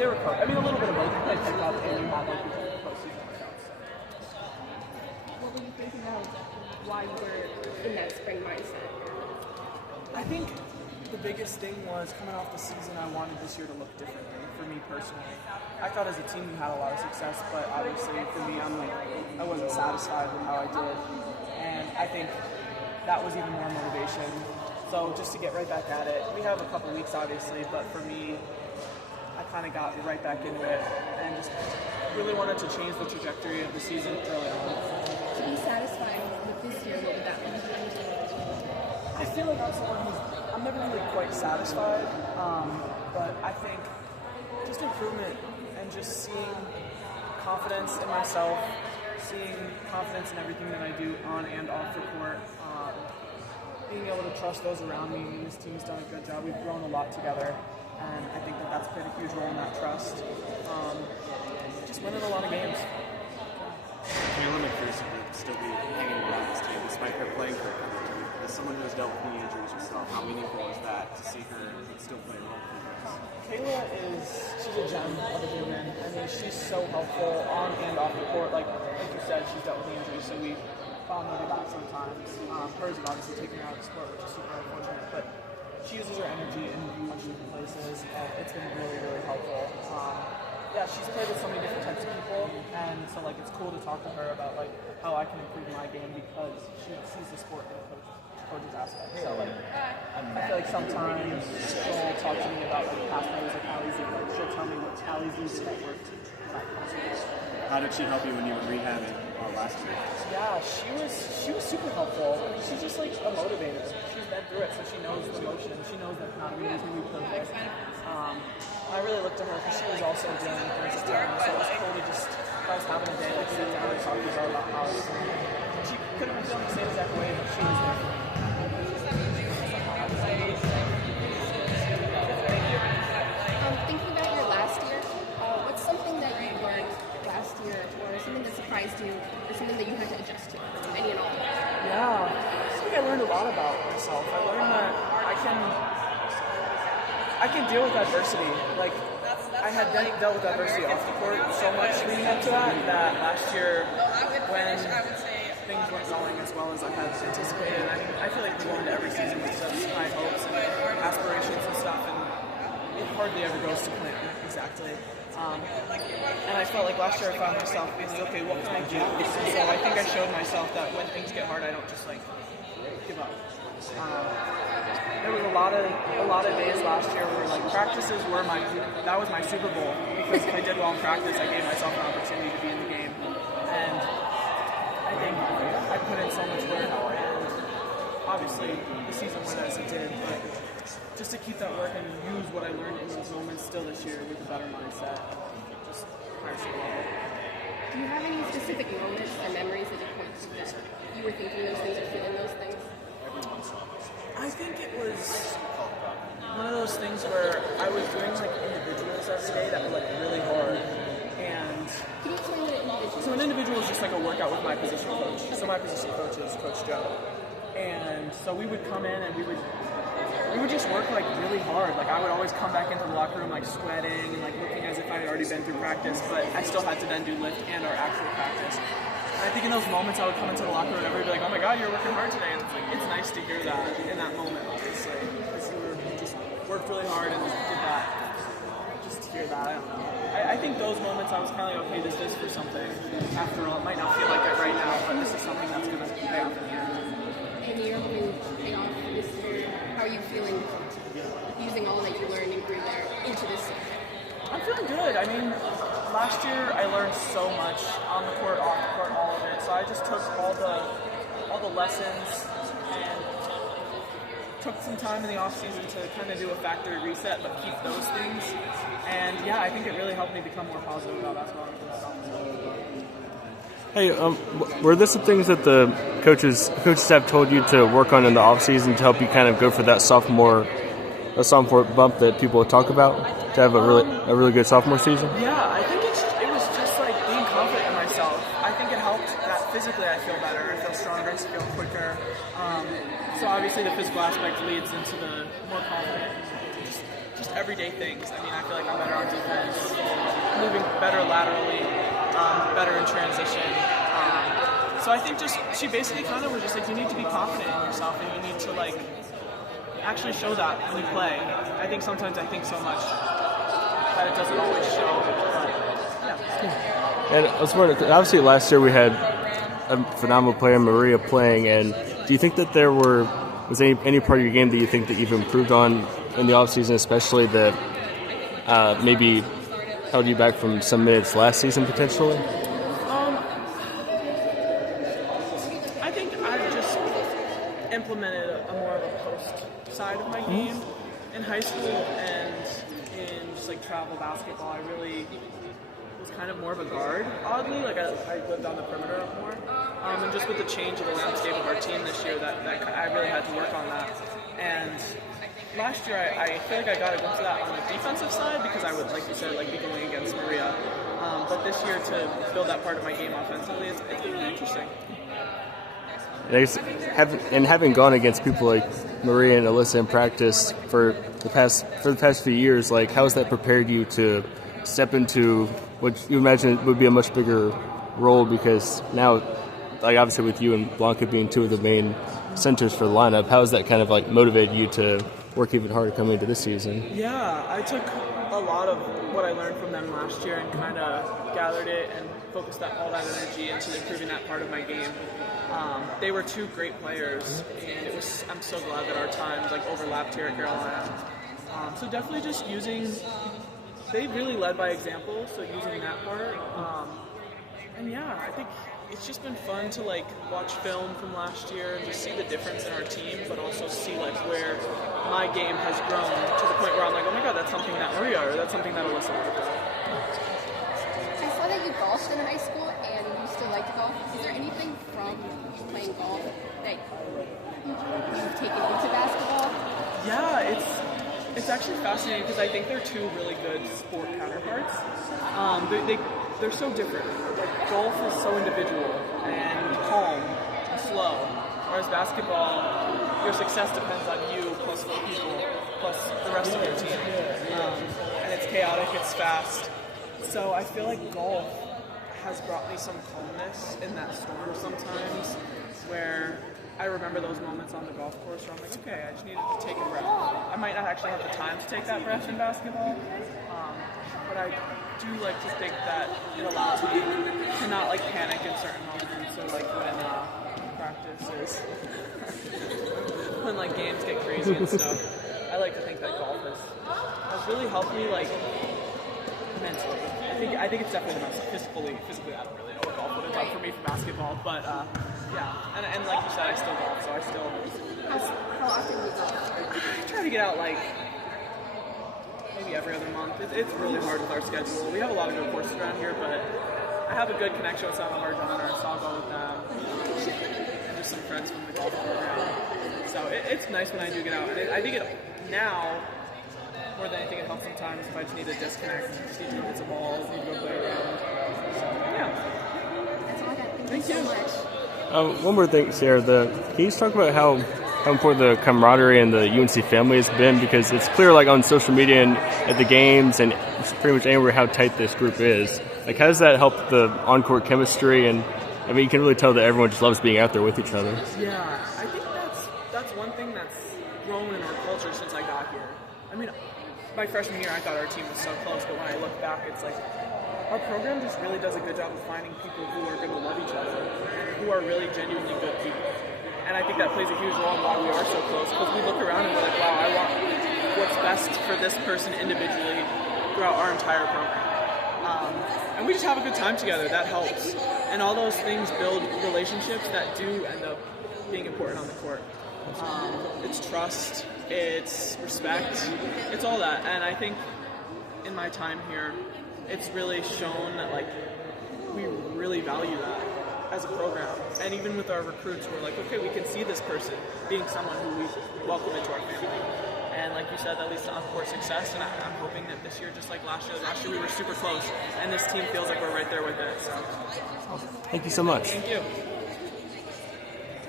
they were close. I mean, a little bit of both. You played pickup and you had like postseason workouts. What were you thinking of while you were in that spring mindset? I think the biggest thing was coming off the season, I wanted this year to look differently for me personally. I thought as a team we had a lot of success, but obviously for me, I wasn't satisfied with how I did. And I think that was even more motivation. So just to get right back at it, we have a couple weeks obviously, but for me, I kind of got right back into it and just really wanted to change the trajectory of the season early on. To be satisfied with this year, what would that mean? I feel like I'm someone I'm never really quite satisfied, but I think just improvement and just seeing confidence in myself, seeing confidence in everything that I do on and off the court, being able to trust those around me. I mean, this team's done a good job. We've grown a lot together, and I think that that's played a huge role in that trust. Just winning a lot of games. Ciera McPherson would still be hanging around this team despite her playing career. As someone who has dealt with knee injuries herself, how meaningful is that to see her still play a role for you guys? Kayla she's a gem of a human. I mean, she's so helpful on and off the court. Like you said, she's dealt with injuries, so we found her back sometimes. Hers have obviously taken her out of the sport, which is super unfortunate, but she uses her energy in much different places, and it's been really, really helpful. Yeah, she's played with so many different types of people, and so like it's cool to talk to her about like how I can improve my game because she sees the sport in a coach's aspect. So like I feel like sometimes she'll talk to me about like past moves like Allie's like she'll tell me what Allie's used that worked. How did she help you when you were rehabbing last year? Yeah, she was super helpful. I mean, she's just like a motivator. She's been through it, so she knows the motion. She knows that not everything's going to be perfect. I really looked to her because she was also dealing with things at the time, so it was cool to just, if I was having a day, like sit down and talk to her about how I was doing. She could have been feeling the same exact way, but she was there for me. Thinking about your last year, what's something that you learned last year, or something that surprised you, or something that you had to adjust to, any and all? Yeah, I think I learned a lot about myself. I learned that I can deal with adversity. Like, I had dealt with adversity off the court so much leading up to that last year when things weren't going as well as I had anticipated. I mean, I feel like we go into every season with such high hopes and aspirations and stuff, and it hardly ever goes to plan exactly. And I felt like last year I found myself being like, okay, what can I do? So I think I showed myself that when things get hard, I don't just like give up. There was a lot of days last year where like practices were that was my Super Bowl because if I did well in practice, I gave myself an opportunity to be in the game, and I think I put in so much work, and obviously the season went as it did, but just to keep that work and use what I learned in those moments still this year with a better mindset, just higher skill level. Do you have any specific moments or memories that you point to that you were thinking those things or feeling those things? I think it was one of those things where I was doing like individuals every day that were like really hard. And can you explain what an individual? So an individual is just like a workout with my position coach. So my position coach is Coach Joe. And so we would come in and we would just work like really hard. Like I would always come back into the locker room like sweating and like looking as if I had already been through practice, but I still had to then do lift and our actual practice. And I think in those moments I would come into the locker room and everybody would be like, oh my God, you're working hard today. And it's like, it's nice to hear that in that moment, obviously. Because you just worked really hard and just did that. Just to hear that, I don't know. I think those moments I was kind of like, okay, this is for something. After all, it might not feel like it right now, but this is something that's going to pay off in the end. And you're hoping to pay off this year. How are you feeling using all that you learned and grew there into this season? I'm feeling good. I mean, last year I learned so much on the court, off the court, all of it. So I just took all the lessons and took some time in the off season to kind of do a factory reset, but keep those things. And yeah, I think it really helped me become more positive about basketball. Hey, were there some things that the coaches have told you to work on in the off season to help you kind of go for that sophomore bump that people talk about to have a really good sophomore season? Yeah, I think it was just like being confident in myself. I think it helped that physically I feel better, I feel stronger, I feel quicker. So obviously the physical aspect leads into the more confident, just everyday things. I mean, I feel like I'm better on defense. better laterally, better in transition. So I think she basically kind of was just like, you need to be confident in yourself and you need to like actually show that when you play. I think sometimes I think so much that it doesn't always show. But, yeah. And I was wondering, obviously last year we had a phenomenal player, Maria, playing, and do you think that was any part of your game that you think that you've improved on in the offseason, especially that maybe held you back from some minutes last season potentially? I think I've just implemented a more of a post side of my game. In high school and in just like travel basketball, I really was kind of more of a guard, oddly. Like I lived on the perimeter more. And just with the change of the landscape of our team this year, that I really had to work on that. And last year, I feel like I got a glimpse of that on the defensive side because I would, like you said, like be going against Maria. But this year, to build that part of my game offensively, it's been really interesting. And having gone against people like Maria and Alyssa in practice for the past few years, like how has that prepared you to step into what you imagine would be a much bigger role? Because now, like obviously with you and Blanca being two of the main centers for the lineup, how has that kind of like motivated you to work even harder coming into this season? Yeah, I took a lot of what I learned from them last year and kind of gathered it and focused all that energy into improving that part of my game. They were two great players, and I'm so glad that our times like overlapped here at Carolina. So definitely just they really led by example, so using that part. And yeah, I think it's just been fun to like watch film from last year and just see the difference in our team, but also see like where my game has grown to the point where I'm like, oh my god, that's something that Maria or that's something that Alyssa would have done. I saw that you golfed in high school and you still like to golf. Is there anything from playing golf that you've taken into basketball? Yeah, it's actually fascinating because I think they're two really good sport counterparts. They're so different. Like golf is so individual and calm and slow, whereas basketball, your success depends on you plus 4 people plus the rest of your team. And it's chaotic, it's fast. So I feel like golf has brought me some calmness in that storm sometimes, where I remember those moments on the golf course where I'm like, okay, I just needed to take a breath. I might not actually have the time to take that breath in basketball, but I do like to think that it allows me to not like panic in certain moments, or like when practice when like games get crazy and stuff. I like to think that golf has really helped me like mentally. I think it's definitely the most physically. I don't really know what golf would have done for me for basketball, but yeah. And like you said, I still golf, so I still. How often do you golf? I try to get out like maybe every other month. It's really hard with our schedule. We have a lot of good courses around here, but I have a good connection with some of our donors, so I'll go with them. And just some friends from the golf program. So it's nice when I do get out. And I think now, more than anything, it helps sometimes if I just need to disconnect, just need to go hit some balls, need to go play around. So, yeah. That's all I got. Thank you so much. One more thing, Ciera. Can you just talk about how important the camaraderie and the UNC family has been? Because it's clear, like on social media and at the games and pretty much anywhere, how tight this group is. Like, how does that help the on-court chemistry? And I mean, you can really tell that everyone just loves being out there with each other. Yeah, I think that's one thing that's grown in our culture since I got here. I mean, my freshman year, I thought our team was so close, but when I look back, it's like our program just really does a good job of finding people who are going to love each other, who are really genuinely good people. And I think that plays a huge role in why we are so close, because we look around and we're like, wow, I want what's best for this person individually throughout our entire program. And we just have a good time together. That helps. And all those things build relationships that do end up being important on the court. It's trust, it's respect, it's all that. And I think in my time here, it's really shown that like we really value that as a program. And even with our recruits, we're like, okay, we can see this person being someone who we welcome into our family. And like you said, that leads to on-court success. And I'm hoping that this year, just like last year we were super close. And this team feels like we're right there with it. So. Thank you so much. Thank you.